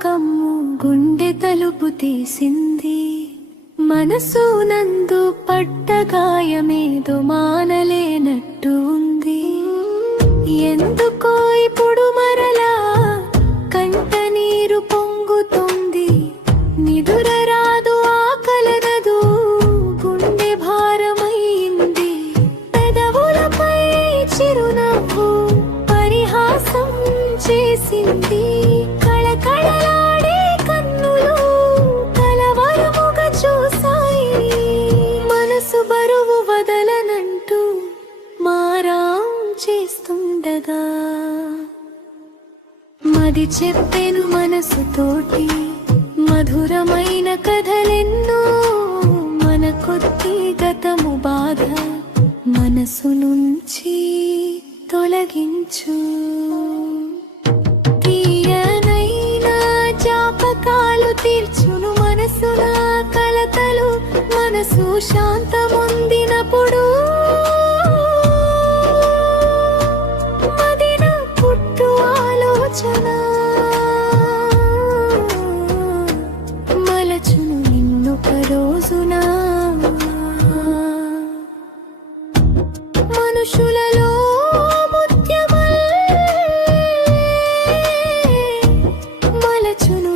జ్ఞాపకము గుండె తలుపు తీసింది. మనసు నందు పడ్డ గాయమేదో మానలేనట్టు ఉంది. ఎందుకో ఇప్పుడు మరలా కంట నీరు పొంగుతుంది. నిదుర రాదు, ఆకలనదు, గుండె భారమైంది. పెదవులపై చిరునవ్వు పరిహాసం చేసింది. కళకళలాడే కన్నులు కలవరముగా చూసాయి. మనసు బరువు వదలనంటూ మారాం చేస్తుండగా మది చెప్పెను మనసుతోటి మధురమైన కథలెన్నో. మన కొద్ది గతము బాధ మనసు నుంచి తొలగించు. తీయనైనా జ్ఞాపకాలు తీర్చును మనసుల కలతలు. మనసు శాంతమొందినప్పుడు మదిన పుట్టు ఆలోచన మలచును నిన్నొక రోజున. మనుషులలో ముత్యమల్లే మలచును